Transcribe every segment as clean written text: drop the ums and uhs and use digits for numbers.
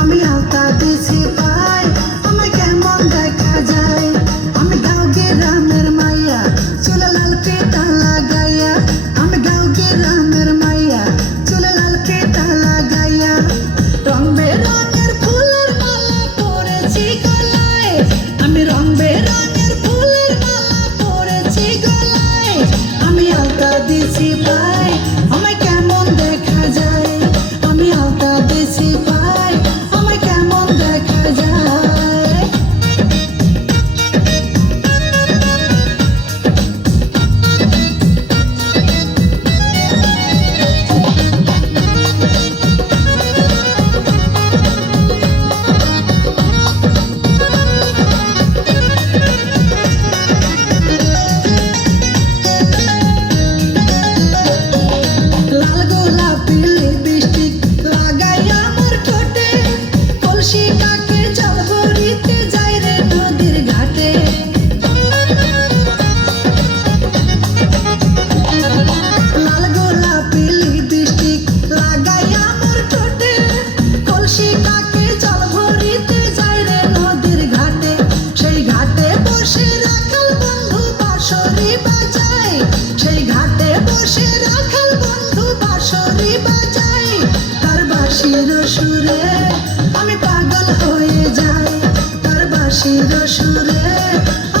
আমি আলতা দিছি পাই আমায় কেমন দেখা যায় আমি গাঁও গ্রামের মাইয়া চুলে লাল ফিতা লাগাইয়া আমি গাঁও গ্রামের মাইয়া চুলে লাল ফিতা লাগাইয়া রং বেরঙের ফুলের মালা পরেছি গলায় আমি রং বেরঙের ফুলের মালা পরেছি গলায় আমি আলতা দিছি পাই আমায় কেমন দেখা যায় আমি আলতা দিছি পাই আমায় কেমন দেখা যায় লাল গোলাপি লিপস্টিক লাগাই আমার ঠোঁটে কলসি কাকে জল ভরিতে যাই রে নদীর ঘাটে লাল গোলাপি লিপস্টিক লাগাই আমার ঠোঁটে কলসি কাকে জল ভরিতে যাই রে নদীর ঘাটে সেই ঘাটে বসে রাখাল বন্ধু বাঁশরি বাজায় সেই ঘাটে বসে রাখাল বন্ধু বাঁশরি বাজায় তার বাঁশির সুরে আমি পাগল হয়ে যাই তার বাঁশির সুরে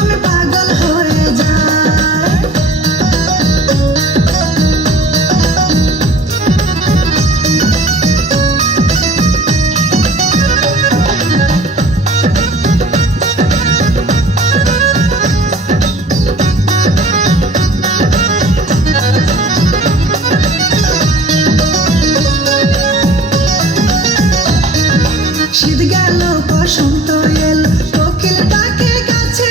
আমি পাগল হয়ে যাই শীত গেল বসন্ত এল কোকিল ডাকে গাছে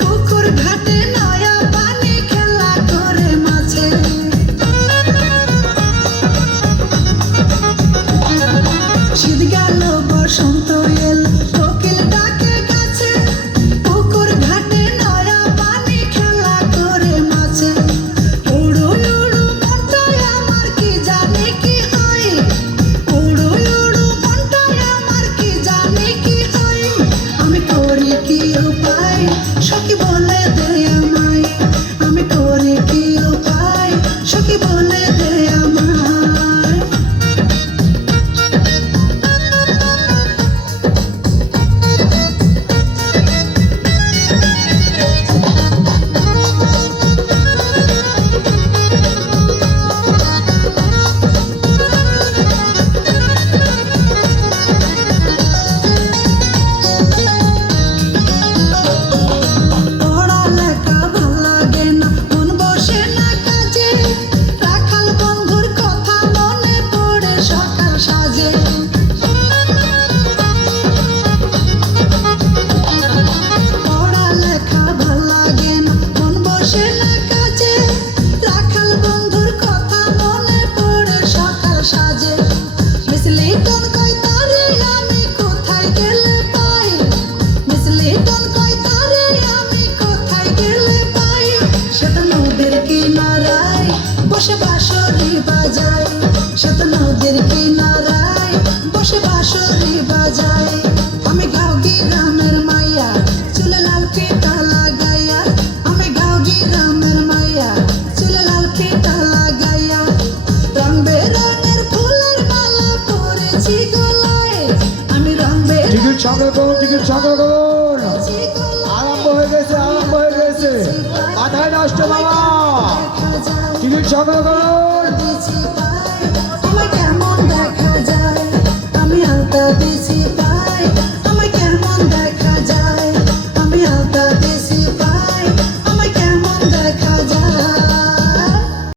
পুকুর ঘাটে নয়া পানি খেলা করে মাছে শীত গেল বসন্ত এল কোকিল ডাকে গাছে পুকুর ঘাটে নয়া পানি খেলা করে মাছে উড়ু উড়ু মনটায় আমার কি জানে কি হয় উড়ু উড়ু মনটায় আমার কি জানে কি হয় আমি করি কি উপায় সখী বলে দে আমায় আমি করি কি উপায় সখী বলে দে আমায় পড়ালেখা ভাল লাগে না মন বসে না কাজে রাখাল বন্ধুর কথা মনে পড়ে সকাল সাজে পড়ালেখা ভাল লাগে না মন বসে না কাজে রাখাল বন্ধুর কথা মনে পড়ে সকাল সাজে মিসলি টন কই তারে আমি কোথায় গেলে পাই মিসলি টন কই তারে আমি কোথায় গেলে পাই সেটা নদীর কিনারায় বসে বাঁশরি বাজায় সেটা নদীর কিনারায় বসে বাঁশরি বাজায় আমি গাঁও গ্রামের মাইয়া চুলে লাল ফিতা লাগাইয়া আমি গাঁও গ্রামের মাইয়া চুলে লাল ফিতা লাগাইয়া রং বেরঙের ফুলের মালা পরেছি গলায় আমি রং টিকিট সংগ্রহ করুন টিকিট সংগ্রহ করুন বেরঙের আরম্ভ হয়ে গেছে মাথায় নষ্ট বাবা টিকিট সংগ্রহ করুন আমায় কেমন দেখা যায় আমি আলতা দিছি